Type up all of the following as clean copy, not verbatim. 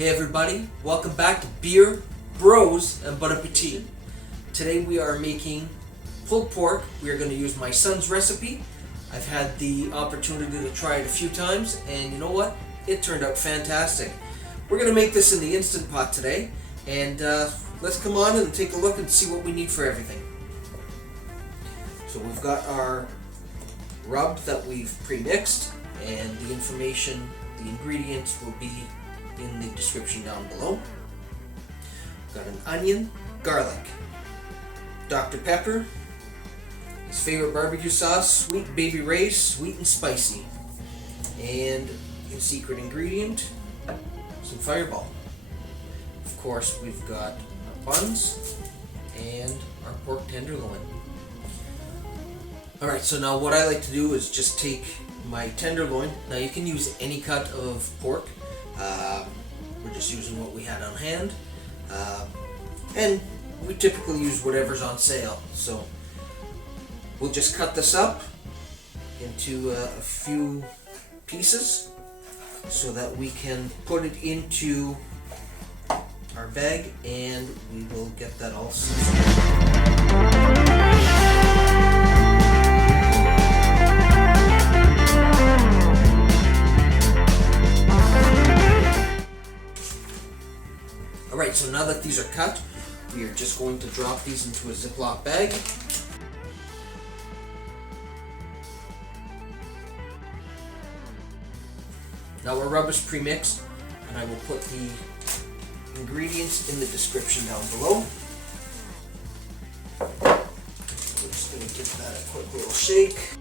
Hey everybody, welcome back to Beer, Bros, and Bon Appetit. Today we are making pulled pork. We are going to use my son's recipe. I've had the opportunity to try it a few times, and you know what? It turned out fantastic. We're going to make this in the Instant Pot today, and let's come on and take a look and see what we need for everything. So we've got our rub that we've pre-mixed, and the information, the ingredients will be in the description down below. Got an onion, garlic, Dr. Pepper, his favorite barbecue sauce, Sweet Baby Ray's, sweet and spicy, and his secret ingredient, some Fireball. Of course, we've got our buns and our pork tenderloin. Alright, so now what I like to do is just take my tenderloin. Now you can use any cut of pork. We're just using what we had on hand, and we typically use whatever's on sale. So we'll just cut this up into a few pieces so that we can put it into our bag, and we will get that all seasoned. Alright, so now that these are cut, we are just going to drop these into a Ziploc bag. Now our rub is pre-mixed, and I will put the ingredients in the description down below. We're just going to give that a quick little shake.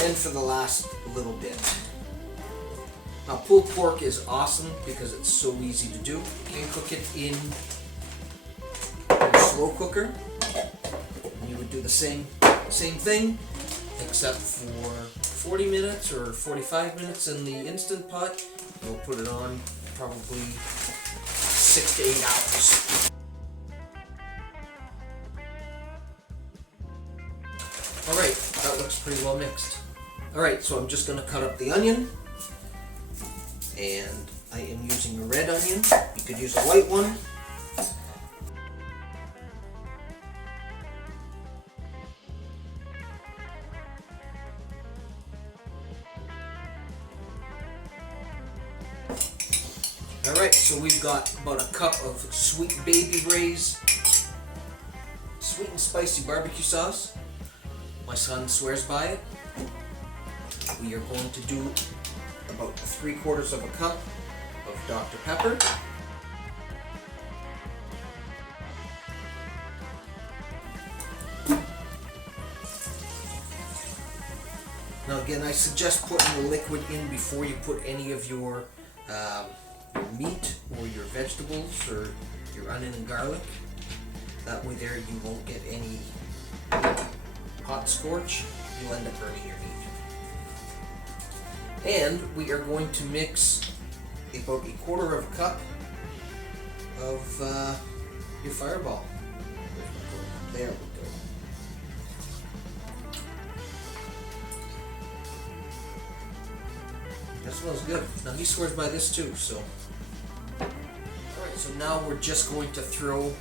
And for the last little bit. Now pulled pork is awesome because it's so easy to do. You can cook it in a slow cooker. You would do the same thing, except for 40 minutes or 45 minutes in the Instant Pot. We'll put it on probably 6 to 8 hours. Alright, that looks pretty well mixed. Alright, so I'm just going to cut up the onion, and I am using a red onion. You could use a white one. Alright, so we've got about a cup of Sweet Baby Ray's sweet and spicy barbecue sauce. My son swears by it. We are going to do about 3/4 of a cup of Dr. Pepper. Now again, I suggest putting the liquid in before you put any of your meat or your vegetables or your onion and garlic. That way there you won't get any hot scorch. You'll end up burning your meat. And we are going to mix about 1/4 of a cup of your Fireball. There we go. That smells good. Now he swears by this too, so. Alright, so now we're just going to throw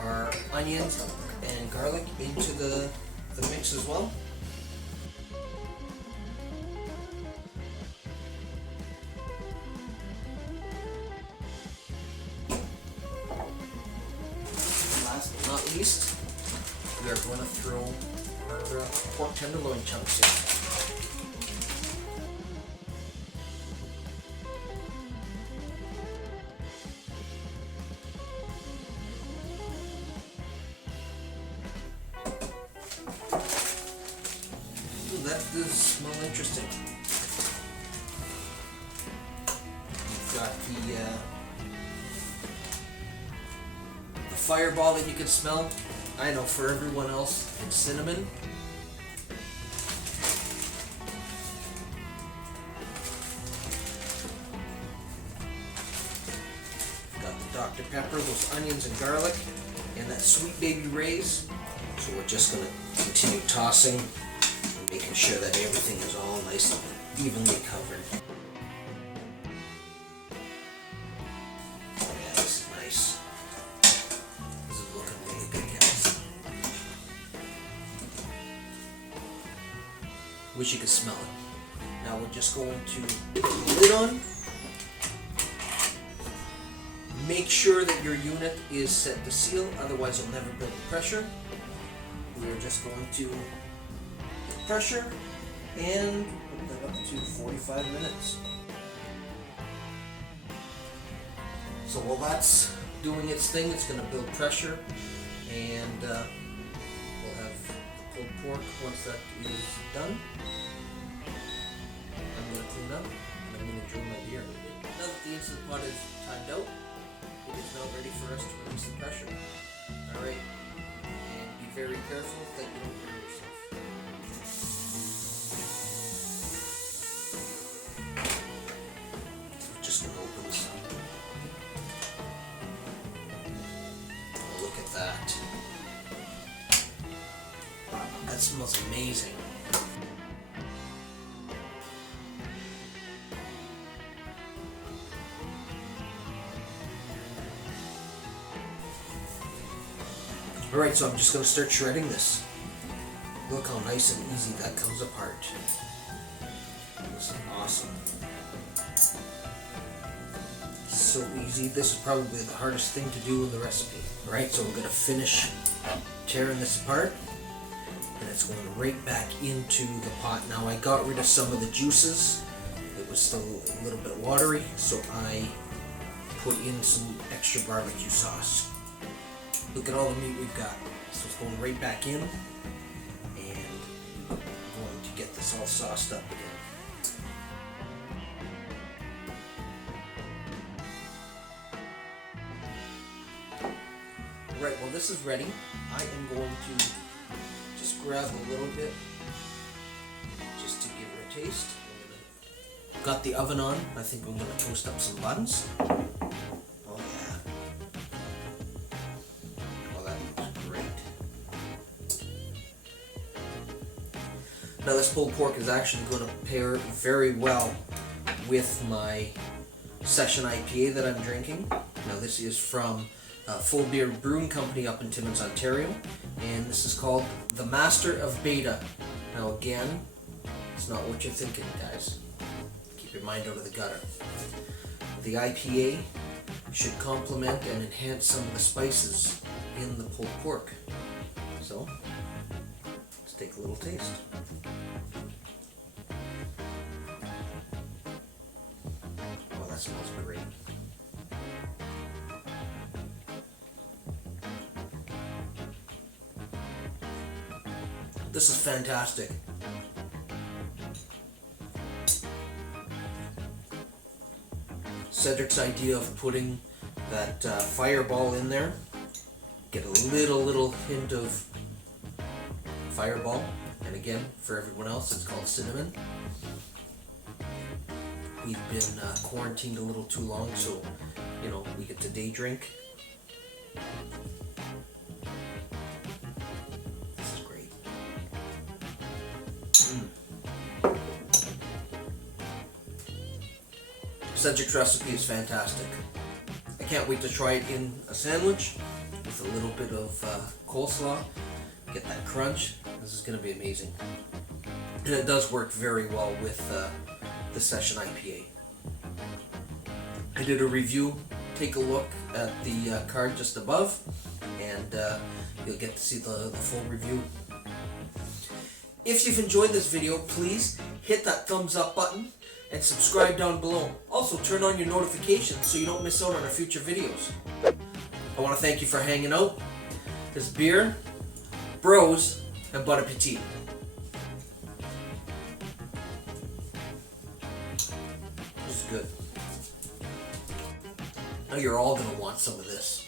our onions and garlic into the mix as well. Last but not least, we are going to throw our pork tenderloin chunks in. That does smell interesting. You've got the Fireball that you can smell. I know for everyone else it's cinnamon. Got the Dr. Pepper, those onions and garlic, and that Sweet Baby Ray's. So we're just going to continue tossing and making sure that everything is all nice and evenly covered. Oh yeah, this is nice. This is looking really good, guys. Wish you could smell it. Now we're just going to put the lid on. Make sure that your unit is set to seal, otherwise you'll never build the pressure. We're just going to put pressure and put that up to 45 minutes. So while that's doing its thing, it's going to build pressure, and we'll have the pulled pork once that is done. I'm going to clean up and I'm going to enjoy my beer. Now that the Instant Pot is timed out, it is now ready for us to release the pressure. Alright, and be very careful that you don't burn yourself. So we're just going to open this up. Oh, look at that. That smells amazing. Alright, so I'm just going to start shredding this. Look how nice and easy that comes apart. This is awesome. So easy. This is probably the hardest thing to do in the recipe. Alright, so we're going to finish tearing this apart. And it's going right back into the pot. Now I got rid of some of the juices. It was still a little bit watery, so I put in some extra barbecue sauce. Look at all the meat we've got. So it's going right back in, and I'm going to get this all sauced up again. Right, well this is ready. I am going to just grab a little bit just to give it a taste. Got the oven on. I think I'm going to toast up some buns. Now this pulled pork is actually going to pair very well with my session IPA that I'm drinking. Now this is from Beard Brewing Co up in Timmins, Ontario, and this is called the Master of Beta. Now again, it's not what you're thinking, guys. Keep your mind out of the gutter. The IPA should complement and enhance some of the spices in the pulled pork. So, let's take a little taste. Oh, that smells great. This is fantastic. Cedric's idea of putting that fireball in there, get a little hint of fireball, and again, for everyone else, it's called cinnamon. We've been quarantined a little too long, so, you know, we get to day drink. This is great. Cedric's recipe is fantastic. I can't wait to try it in a sandwich with a little bit of coleslaw. Get that crunch. This is going to be amazing. And it does work very well with the Session IPA. I did a review. Take a look at the card just above, and you'll get to see the full review. If you've enjoyed this video, please hit that thumbs up button and subscribe down below. Also, turn on your notifications so you don't miss out on our future videos. I want to thank you for hanging out. This is Beer, Bros, and Bon Appetit. This is good. Now you're all going to want some of this.